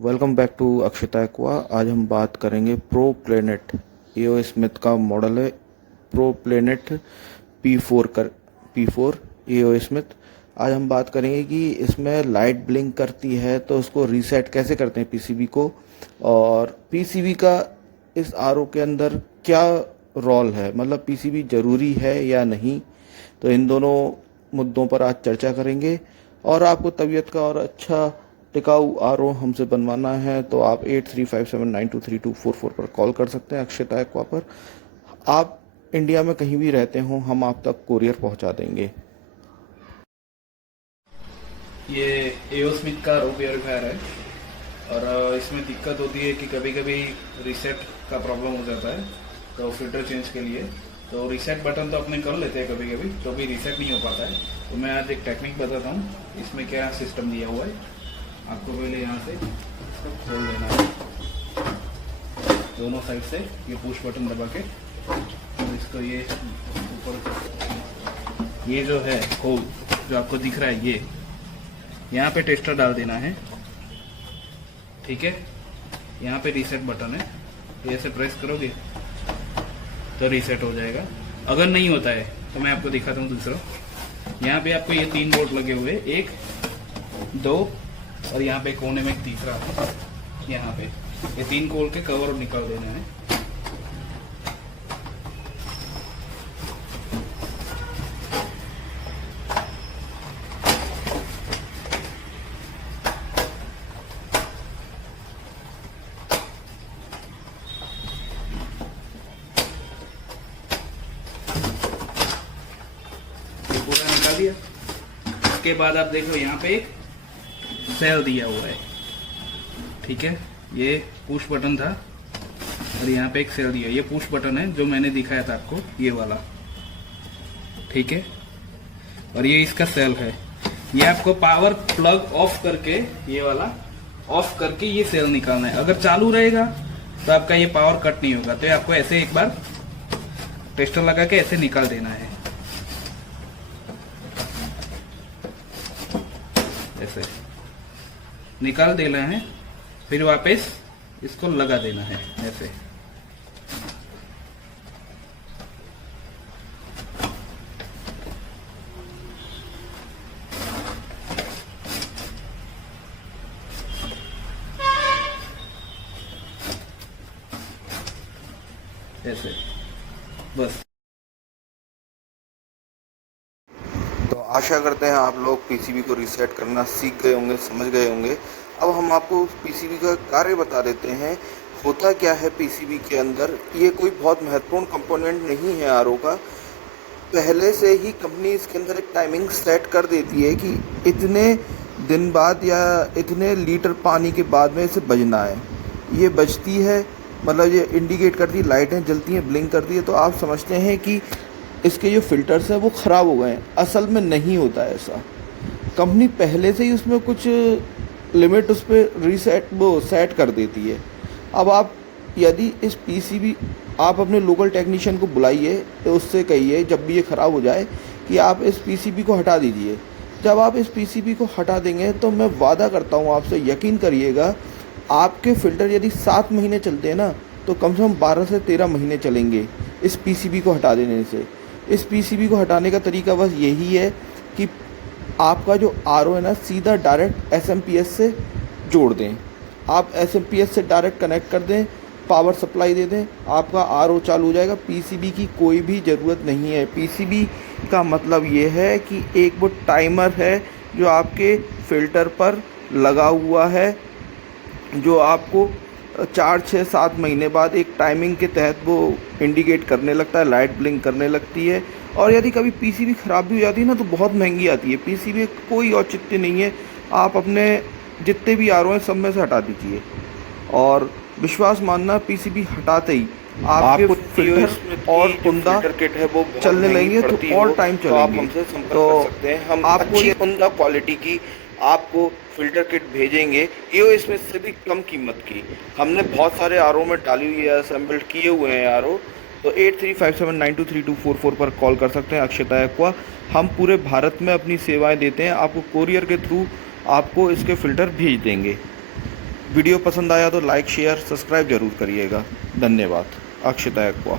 Welcome back to Akshata aqua. आज हम बात करेंगे प्रो प्लेनेट। एओ स्मिथ का मॉडल है pro planet P four AO Smith. आज हम बात करेंगे कि इसमें लाइट ब्लिंक करती है तो उसको रीसेट कैसे करते हैं पीसीबी को, और पीसीबी का इस आरओ के अंदर क्या रोल है, मतलब पीसीबी ज़रूरी है या नहीं। तो इन दोनों मुद्दों पर आज चर्चा करेंगे। और आपको तबीयत का और अच्छा टिकाऊ आरओ हमसे बनवाना है तो आप 8357923244 पर कॉल कर सकते हैं अक्षता एक्वा पर। आप इंडिया में कहीं भी रहते हो, हम आप तक कोरियर पहुंचा देंगे। ये एओ स्मिथ का रो प्योरीफायर है और इसमें दिक्कत होती है कि कभी कभी रीसेट का प्रॉब्लम हो जाता है। तो फिल्टर चेंज के लिए तो रीसेट बटन तो अपने कर लेते हैं कभी कभी, तो भी रीसेट नहीं हो पाता है। तो मैं आज एक टेक्निक बताता हूँ इसमें क्या सिस्टम दिया हुआ है। आपको पहले यहाँ से इसको खोल देना है, दोनों साइड से ये पुश बटन दबा के। तो इसको ये ऊपर ये जो है होल जो आपको दिख रहा है, ये यहाँ पे टेस्टर डाल देना है। ठीक है, यहाँ पे रीसेट बटन है, ये ऐसे प्रेस करोगे तो रीसेट हो जाएगा। अगर नहीं होता है तो मैं आपको दिखाता हूँ दूसरा। यहाँ पे आपको ये 3 बोर्ड लगे हुए, 1 2 और यहाँ पे कोने में एक तीसरा है। यहाँ पे ये 3 खोल के कवर निकाल देना है। ये पूरा निकाल दिया। इसके बाद आप देखो यहाँ पे एक सेल दिया हुआ है। ठीक है, ये पुश बटन था और यहाँ पे एक सेल दिया। ये पुश बटन है जो मैंने दिखाया था आपको, ये वाला। ठीक है, और ये इसका सेल है। ये आपको पावर प्लग ऑफ करके, ये वाला ऑफ करके ये सेल निकालना है। अगर चालू रहेगा तो आपका ये पावर कट नहीं होगा। तो ये आपको ऐसे एक बार टेस्टर लगा के ऐसे निकाल देना है, ऐसे निकाल देना है। फिर वापस इसको लगा देना है ऐसे। ऐसे बस। तो आशा करते हैं आप लोग पीसीबी को रीसेट करना सीख गए होंगे, समझ गए होंगे। अब हम आपको पीसीबी का कार्य बता देते हैं। होता क्या है पीसीबी के अंदर, ये कोई बहुत महत्वपूर्ण कंपोनेंट नहीं है आरओ का। पहले से ही कंपनी इसके अंदर एक टाइमिंग सेट कर देती है कि इतने दिन बाद या इतने लीटर पानी के बाद में इसे बजना है। ये बजती है, मतलब ये इंडिकेट करती है, लाइटें जलती हैं, ब्लिंक करती है, तो आप समझते हैं कि इसके जो फ़िल्टर्स हैं वो ख़राब हो गए हैं। असल में नहीं होता है ऐसा। कंपनी पहले से ही उसमें कुछ लिमिट उस पर रीसेट वो सेट कर देती है। अब आप यदि इस पीसीबी, आप अपने लोकल टेक्नीशियन को बुलाइए, तो उससे कहिए जब भी ये ख़राब हो जाए कि आप इस पीसीबी को हटा दीजिए। जब आप इस पीसीबी को हटा देंगे तो मैं वादा करता हूँ आपसे, यकीन करिएगा, आपके फ़िल्टर यदि 7 महीने चलते हैं ना, तो कम से कम 12 से 13 महीने चलेंगे इस पीसीबी को हटा देने से। इस पीसीबी को हटाने का तरीका बस यही है कि आपका जो आरओ है ना, सीधा डायरेक्ट एसएमपीएस से जोड़ दें। आप एसएमपीएस से डायरेक्ट कनेक्ट कर दें, पावर सप्लाई दे दें, आपका आरओ चालू हो जाएगा। पीसीबी की कोई भी ज़रूरत नहीं है। पीसीबी का मतलब ये है कि एक वो टाइमर है जो आपके फ़िल्टर पर लगा हुआ है, जो आपको 4 6 7 महीने बाद एक टाइमिंग के तहत वो इंडिकेट करने लगता है, लाइट ब्लिंक करने लगती है। और यदि कभी पीसीबी ख़राब भी हो जाती है ना, तो बहुत महंगी आती है। पीसीबी कोई औचित्य नहीं है। आप अपने जितने भी आर ओ हैं सब में से हटा दीजिए, और विश्वास मानना, पीसीबी हटाते ही आपके फिल्टर और कुंदा किट है वो बहुत चलने महंगी लगेंगे, पड़ती तो है और वो, टाइम तो आप चलेंगे। हमसे संपर्क तो कर सकते हैं। हम आपको अच्छी ये उम्दा क्वालिटी की आपको फिल्टर किट भेजेंगे, एओ इसमें से भी कम कीमत की। हमने बहुत सारे आरओ में डाली हुई है, असेंबल्ड किए हुए हैं आरओ। तो 8357923244 पर कॉल कर सकते हैं अक्षता एक्वा। हम पूरे भारत में अपनी सेवाएं देते हैं। आपको कोरियर के थ्रू आपको इसके फ़िल्टर भेज देंगे। वीडियो पसंद आया तो लाइक शेयर सब्सक्राइब जरूर करिएगा। धन्यवाद। अक्षता एक्वा।